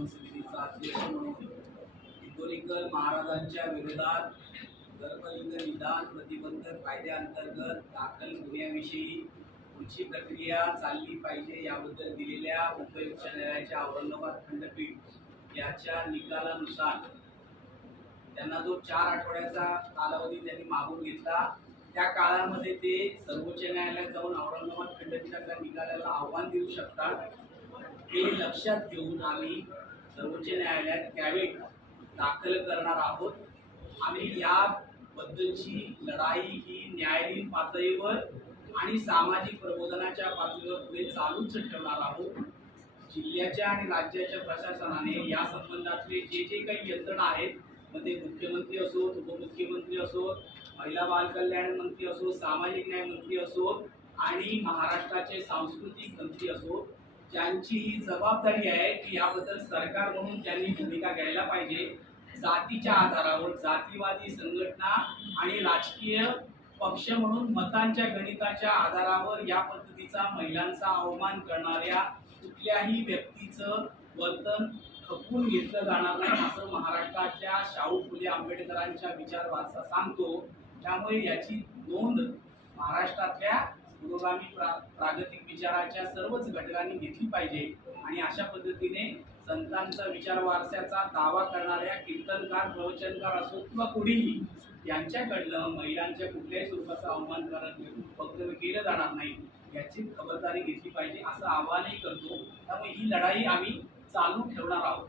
संगम समितीचा अध्यक्ष म्हणून इंदोरीकर महाराजांच्या विरोधात गर्भलिंग निदान प्रतिबंधक कायद्याअंतर्गत दाखल गुन्ह्याविषयी पुढची प्रक्रिया चालली पाहिजे याबद्दल दिलेल्या उपयुक्त न्यायालयाच्या औरंगाबाद खंडपीठ याच्या निकालानुसार त्यांना जो चार आठवड्याचा कालावधी त्यांनी मागून घेतला त्या काळामध्ये ते सर्वोच्च न्यायालयात जाऊन औरंगाबाद खंडपीठाच्या निकालाला आव्हान देऊ शकतात. हे लक्षात घेऊन आम्ही सर्वोच्च न्यायालयात कॅवेट दाखल करणार आहोत. आम्ही याबद्दलची लढाई ही न्यायालयीन पातळीवर आणि सामाजिक प्रबोधनाच्या पातळीवर पुढे चालूच ठेवणार आहोत. जिल्ह्याच्या आणि राज्याच्या प्रशासनाने या संबंधातले जे जे काही यंत्रणा आहेत मग ते मुख्यमंत्री असोत उपमुख्यमंत्री असोत महिला बाल कल्याण मंत्री असो सामाजिक न्याय मंत्री असो आणि महाराष्ट्राचे सांस्कृतिक मंत्री असो ज्यांची ही जबाबदारी आहे की याबद्दल सरकार म्हणून त्यांनी भूमिका घ्यायला पाहिजे. जातीच्या आधारावर जातीवादी संघटना आणि राजकीय पक्ष म्हणून मतांच्या गणिताच्या आधारावर या पद्धतीचा महिलांचा अवमान करणाऱ्या कुठल्याही व्यक्तीचं वर्तन खपून घेतलं जाणार नाही असं महाराष्ट्राच्या शाहू फुले आंबेडकरांच्या विचार वारसा सांगतो. त्यामुळे याची नोंद महाराष्ट्रातल्या पुरोगामी प्रा प्रागतिक विचाराच्या सर्वच घटकांनी घेतली पाहिजे आणि अशा पद्धतीने संतांचा विचार वारसाचा दावा करणाऱ्या कीर्तनकार प्रवचनकार असो किंवा कुणीही यांच्याकडनं महिलांच्या कुठल्याही स्वरूपाचा अवमान करत वक्तव्य केलं जाणार नाही याची खबरदारी घेतली पाहिजे असं आवाहनही करतो. त्यामुळे ही लढाई आम्ही चालू ठेवणार आहोत.